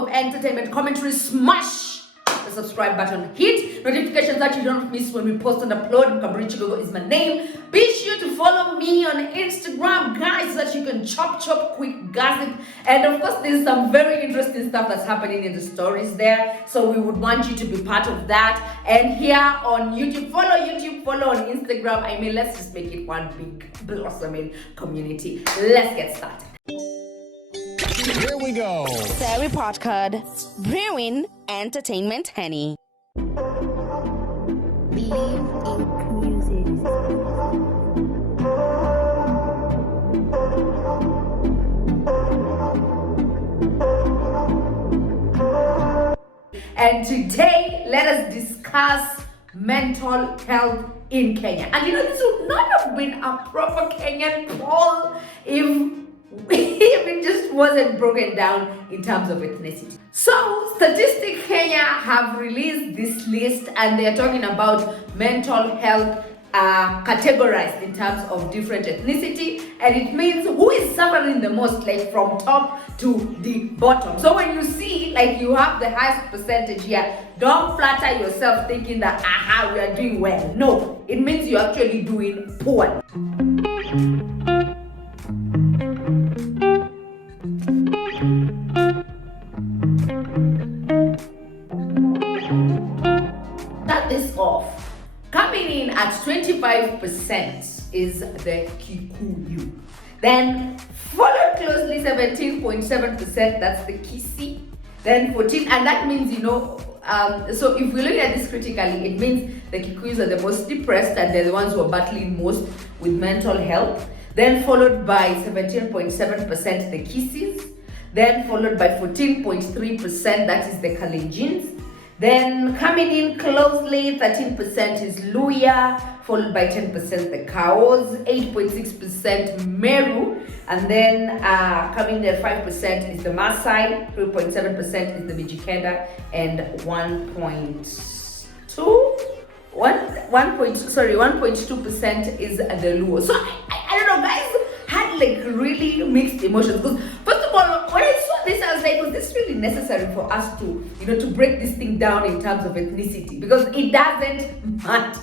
of entertainment commentary, smash the subscribe button, hit notifications that you don't miss when we post and upload. Mkaburi Chigogo is my name. Be sure to follow me on Instagram, guys, so that you can chop quick gossip. And of course, there's some very interesting stuff that's happening in the stories there, so we would want you to be part of that. And here on YouTube, follow on Instagram. I mean, let's just make it one big blossoming community. Let's get started. Here we go. TheReportCard, brewing entertainment honey. Believe in music. And today, let us discuss mental health in Kenya. And you know, this would not have been a proper Kenyan poll if it just wasn't broken down in terms of ethnicity. So, Statistics Kenya have released this list, and they are talking about mental health categorized in terms of different ethnicity, and it means who is suffering the most, like from top to the bottom. So when you see like you have the highest percentage here, don't flatter yourself thinking that we are doing well. No, it means you're actually doing poor. Start this off. Coming in at 25% is the Kikuyu. Then followed closely 17.7%, that's the Kisi. Then 14, and that means, so if we look at this critically, it means the Kikuyus are the most depressed and they're the ones who are battling most with mental health. Then followed by 17.7% the Kisis. Then followed by 14.3%, that is the Kalenjins. Then coming in closely, 13% is Luya, followed by 10% the Kaos, 8.6% Meru, and then coming in at 5% is the Maasai, 3.7% is the Mijikenda, and 1.2% is the Luo. So I don't know, guys had like really mixed emotions, because first of all, when I saw this, I was like, was this really necessary for us to, to break this thing down in terms of ethnicity? Because it doesn't matter.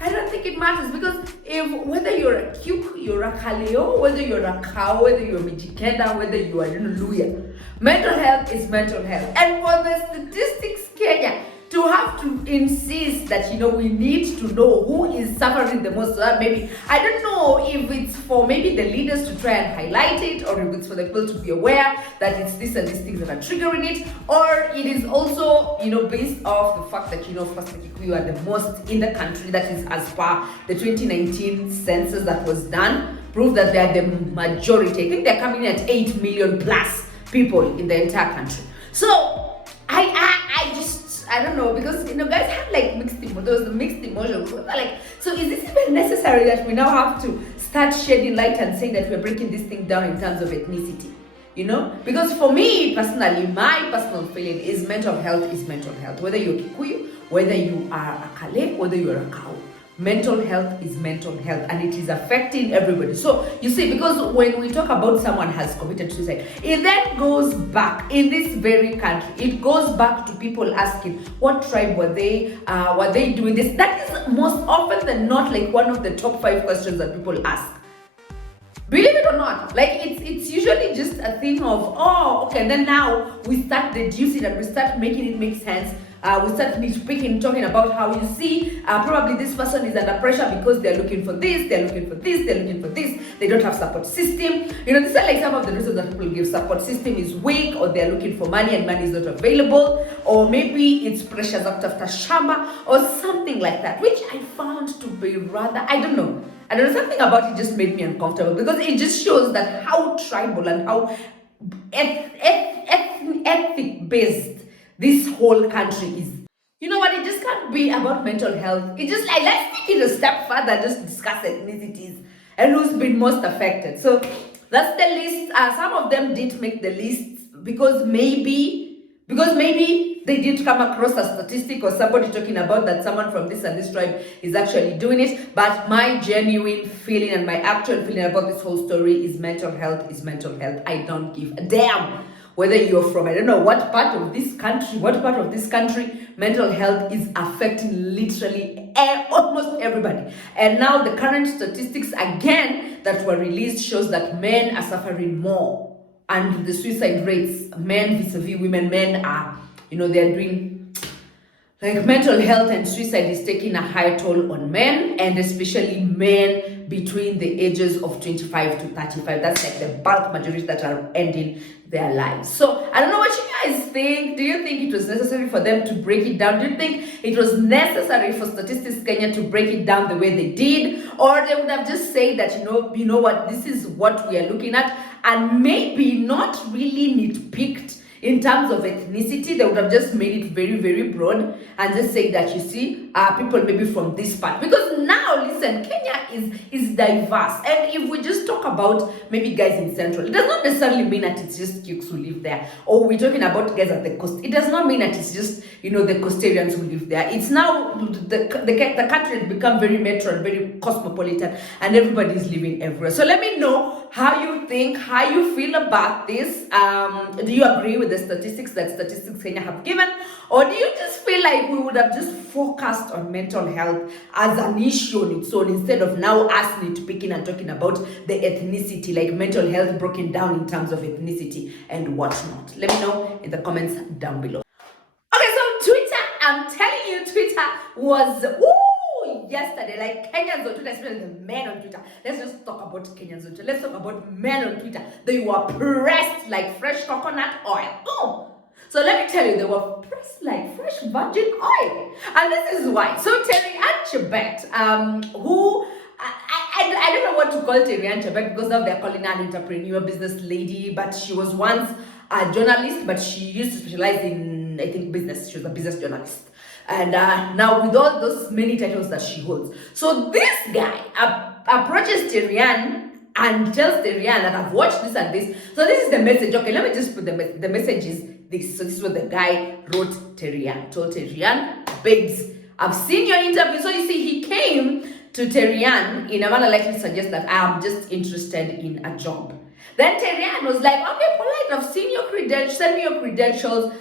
I don't think it matters, because if whether you're a Kuk, you're a Kaleo, whether you're a Kao, whether you're a Mijikenda, whether you are Luya, mental health is mental health. And for the Statistics Kenya to have to insist that we need to know who is suffering the most, so that maybe, I don't know if it's for maybe the leaders to try and highlight it, or if it's for the people to be aware that it's this and these things that are triggering it, or it is also based off the fact that first the Kikuyu are the most in the country. That is as per the 2019 census that was done, prove that they are the majority. I think they're coming in at 8 million plus people in the entire country. So I don't know, because guys have like mixed emotions. Like, so is this even necessary that we now have to start shedding light and saying that we're breaking this thing down in terms of ethnicity? Because for me personally, my personal feeling is mental health is mental health. Whether you're Kikuyu, whether you are a Kale, whether you're a Kao, mental health is mental health, and it is affecting everybody. So you see, because when we talk about someone has committed suicide, it then goes back in this very country. It goes back to people asking, what tribe were they? Were they doing this? That is most often than not like one of the top 5 questions that people ask. Believe it or not, like it's usually just a thing of, okay, and then now we start deducing and we start making it make sense. We start nitpicking, talking about how you see probably this person is under pressure because they're looking for this, they're looking for this, they're looking for this, they don't have support system. These are like some of the reasons that people give. Support system is weak, or they're looking for money and money is not available, or maybe it's pressures after shamba or something like that, which I found to be rather, I don't know, something about it just made me uncomfortable, because it just shows that how tribal and how ethnic based this whole country is. You know what? It just can't be about mental health. It just like, let's take it a step further, just discuss ethnicities and who's been most affected. So that's the list. Some of them didn't make the list because maybe they didn't come across a statistic or somebody talking about that someone from this and this tribe is actually doing it. But my genuine feeling and my actual feeling about this whole story is mental health is mental health. I don't give a damn whether you're from, I don't know what part of this country, mental health is affecting literally almost everybody. And now the current statistics again that were released shows that men are suffering more. And the suicide rates, men vis-a-vis women, men are, they're doing, like, mental health and suicide is taking a high toll on men, and especially men between the ages of 25 to 35. That's like the bulk majority that are ending their lives. So I don't know what you guys think. Do you think it was necessary for them to break it down? Do you think it was necessary for Statistics Kenya to break it down the way they did? Or they would have just said that, you know what, this is what we are looking at, and maybe not really nitpicked in terms of ethnicity. They would have just made it very, very broad and just say that, you see, people maybe from this part. Because now, listen, Kenya is diverse. And if we just talk about maybe guys in Central, it does not necessarily mean that it's just Cukes who live there. Or we're talking about guys at the coast. It does not mean that it's just, the coastarians who live there. It's now, the country has become very metro and very cosmopolitan, and everybody is living everywhere. So let me know how you think, how you feel about this. Do you agree with the statistics that Statistics Kenya have given, or do you just feel like we would have just focused on mental health as an issue on its own, instead of now us nitpicking and talking about the ethnicity, like mental health broken down in terms of ethnicity and whatnot? Let me know in the comments down below. Okay, so Twitter, I'm telling you, Twitter was yesterday, like Kenyans on Twitter, especially the men on Twitter. Let's just talk about Kenyans on Twitter. Let's talk about men on Twitter. They were pressed like fresh coconut oil. Oh, so let me tell you, they were pressed like fresh virgin oil, and this is why. So Terryanne, who I don't know what to call Terryanne because now they're calling her an entrepreneur, business lady, but she was once a journalist, but she used to specialize in, I think, business. She was a business journalist. And now with all those many titles that she holds. So this guy approaches Terryanne and tells Terryanne that I've watched this and this. So this is the message. Okay, let me just put the message is this. So this is what the guy wrote Terryanne. Told Terryanne, babes, I've seen your interview. So you see, he came to Terryanne in a manner like to suggest that I am just interested in a job. Then Terryanne was like, okay, polite, I've seen your credentials, send me your credentials.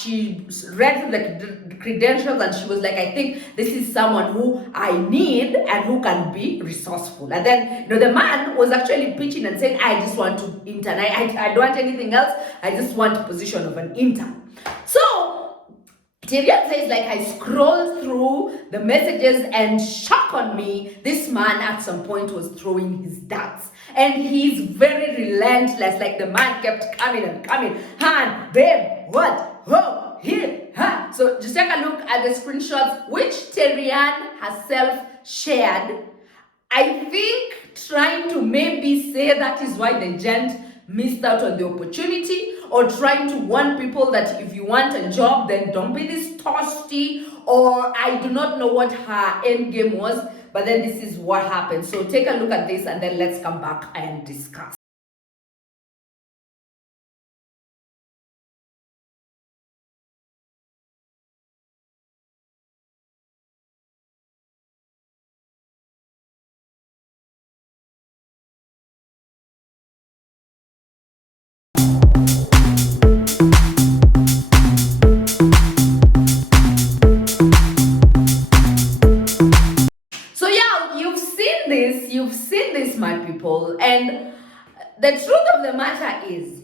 She read through the credentials and she was like, I think this is someone who I need and who can be resourceful. And then, the man was actually pitching and saying, I just want to intern. I don't want anything else. I just want a position of an intern. So Terryanne says, like, I scrolled through the messages and shock on me, this man at some point was throwing his darts. And he's very relentless, like the man kept coming and coming. Han, babe, what? Whoa, here, ha. So just take a look at the screenshots, which Terryanne herself shared. I think trying to maybe say that is why the gent missed out on the opportunity, or trying to warn people that if you want a job, then don't be this thirsty, or I do not know what her end game was, but then this is what happened. So take a look at this and then let's come back and discuss. You've seen this, my people, and the truth of the matter is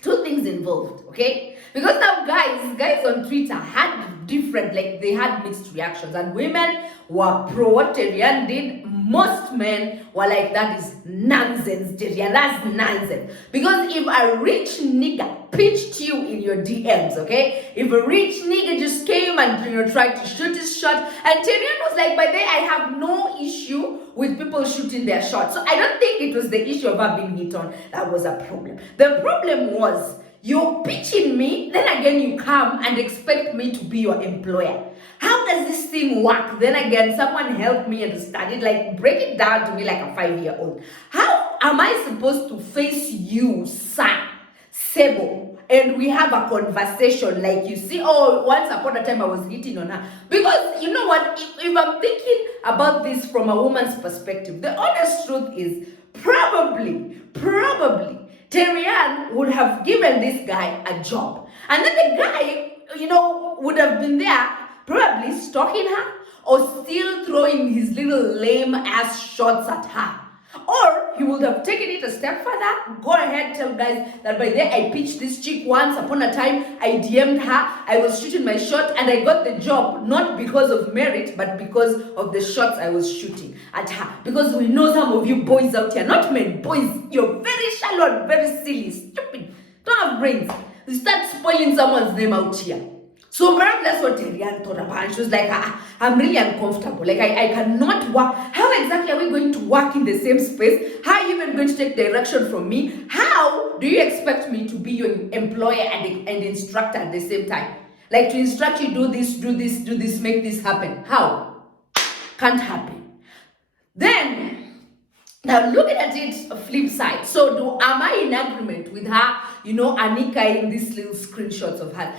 two things involved, okay? Because now guys on Twitter had different, like, they had mixed reactions, and women were pro what Terryanne did. Most men were like, that is nonsense, Terryanne, that's nonsense. Because if a rich nigga pitched you in your DMs, okay? If a rich nigga just came and tried to shoot his shot, and Terryanne was like, by the way, I have no issue with people shooting their shots. So I don't think it was the issue of her being hit on that was a problem. The problem was, you're pitching me, then again you come and expect me to be your employer. How does this thing work? Then again, someone help me understand it. Like, break it down to me like a 5-year-old. How am I supposed to face you, sir, Sebo, and we have a conversation like, you see, oh, once upon a time I was hitting on her? Because you know what, if I'm thinking about this from a woman's perspective, the honest truth is probably Terryanne would have given this guy a job. And then the guy, would have been there probably stalking her or still throwing his little lame ass shots at her. Or he would have taken it a step further. Go ahead, tell guys that by then I pitched this chick once upon a time. I DM'd her. I was shooting my shot and I got the job not because of merit, but because of the shots I was shooting at her. Because we know some of you boys out here, not men, boys, you're very shallow and very silly, stupid, don't have brains. You start spoiling someone's name out here. So perhaps that's what Terryanne thought about. And she was like, I'm really uncomfortable. Like, I cannot work. How exactly are we going to work in the same space? How are you even going to take direction from me? How do you expect me to be your employer and instructor at the same time? Like, to instruct you, do this, make this happen. How? Can't happen. Then, now looking at it, flip side. So, am I in agreement with her, Anika in these little screenshots of her?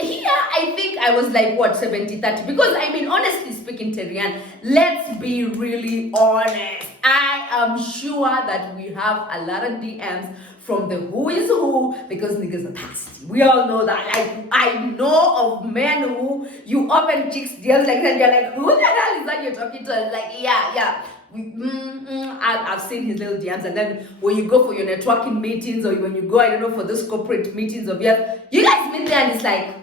Here, I think I was like, 70-30? Because, honestly speaking, Terryanne, let's be really honest. I am sure that we have a lot of DMs from the who is who, because niggas are thirsty. We all know that. Like, I know of men who you open chicks DMs like that, you're like, who the hell is that you're talking to? And like, yeah. I've seen his little DMs, and then when you go for your networking meetings or when you go, for those corporate meetings of yours, you guys meet there and it's like,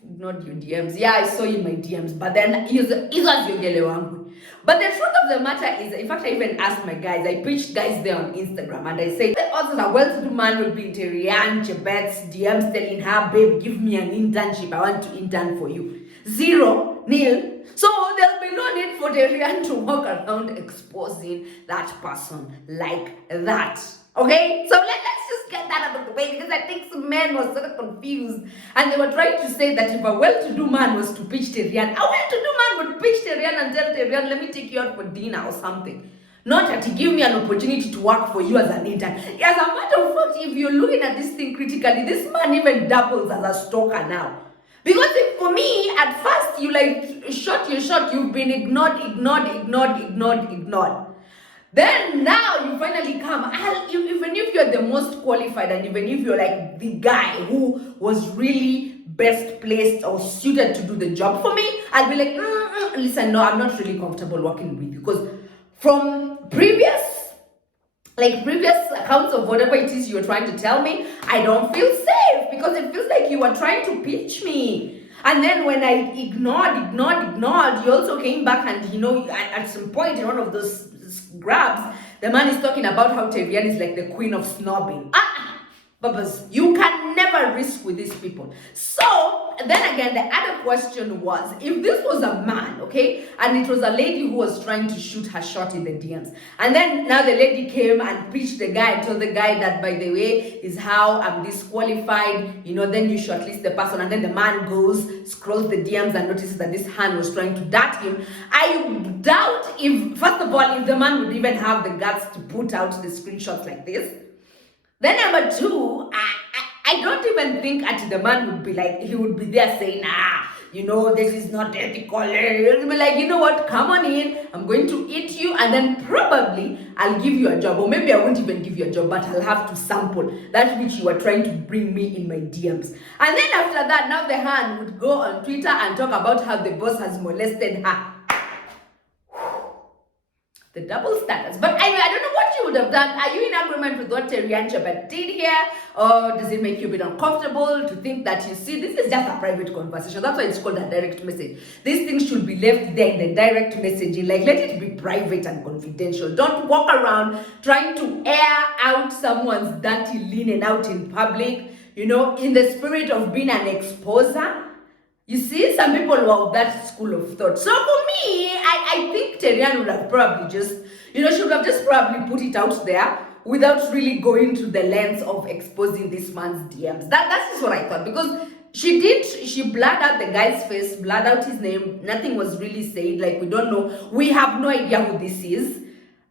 ignored your DMs. Yeah, I saw you in my DMs, but then it was your gele wangu. But the truth of the matter is, in fact, I even asked my guys, I pitched guys there on Instagram, and I said, the odds a well-to-do man will be in Terryanne Chebet's DMs telling her, babe, give me an internship, I want to intern for you. 0, nil. So there'll be no need for Terryanne to walk around exposing that person like that. Okay? So let's just get that out of the way, because I think some men were sort of confused and they were trying to say that if a well-to-do man was to pitch Terryanne, a well-to-do man would pitch Terryanne and tell Terryanne, let me take you out for dinner or something. Not that he give me an opportunity to work for you as an intern. As a matter of fact, if you're looking at this thing critically, this man even doubles as a stalker now. Because if for me, at first, you shot your shot, you've been ignored. Then now you finally come, even if you're the most qualified and even if you're like the guy who was really best placed or suited to do the job for me, I'll be like, listen, no, I'm not really comfortable working with you. Because from previous accounts of whatever it is you're trying to tell me, I don't feel safe because it feels like you are trying to pitch me. And then when I ignored, you also came back and, at some point in one of those grabs, the man is talking about how Terryanne is like the queen of snobbing. Babas, you can never risk with these people. So then again, the other question was, if this was a man, okay, and it was a lady who was trying to shoot her shot in the DMs, and then now the lady came and pitched the guy and told the guy that, by the way, is how I'm disqualified, then you shortlist the person, and then the man goes, scrolls the DMs and notices that this hand was trying to dart him. I doubt if, first of all, if the man would even have the guts to put out the screenshots like this. Then number 2, I don't even think the man would be like, he would be there saying, this is not ethical. He'll be like, you know what, come on in, I'm going to eat you, and then probably I'll give you a job, or maybe I won't even give you a job, but I'll have to sample that which you are trying to bring me in my DMs. And then after that, now the hand would go on Twitter and talk about how the boss has molested her. The double standards. But anyway, I don't know what you would have done. Are you in agreement with what Terryanne Chebet did here? Or does it make you a bit uncomfortable to think that, you see, this is just a private conversation? That's why it's called a direct message. These things should be left there in the direct messaging. Like, let it be private and confidential. Don't walk around trying to air out someone's dirty linen out in public, in the spirit of being an exposer. You see, some people were of that school of thought. So for me, I think Terryanne would have probably just, she would have just probably put it out there without really going to the lens of exposing this man's DMs. That's just what I thought. Because she blurred out the guy's face, blurred out his name. Nothing was really said. Like, we don't know. We have no idea who this is.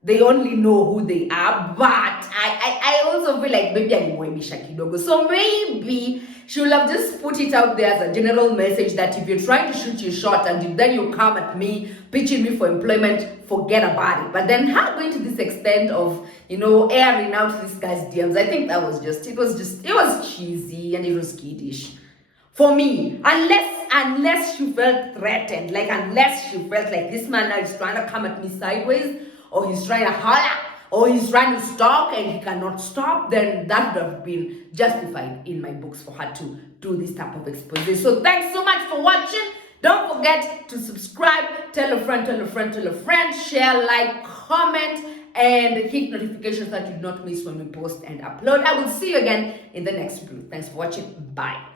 they only know who they are. But I also feel like maybe alimuaibisha kidogo. So maybe she will have just put it out there as a general message that if you're trying to shoot your shot and then you come at me, pitching me for employment, forget about it. But then her going to this extent of, airing out this guy's DMs, I think that was it was cheesy and it was kiddish. For me, unless she felt threatened, like unless she felt like this man now is trying to come at me sideways, or he's trying to holler, or he's trying to stalk and he cannot stop, then that would have been justified in my books for her to do this type of expose. So thanks so much for watching. Don't forget to subscribe, tell a friend, share, like, comment, and hit notifications so that you do not miss when we post and upload. I will see you again in the next video. Thanks for watching. Bye.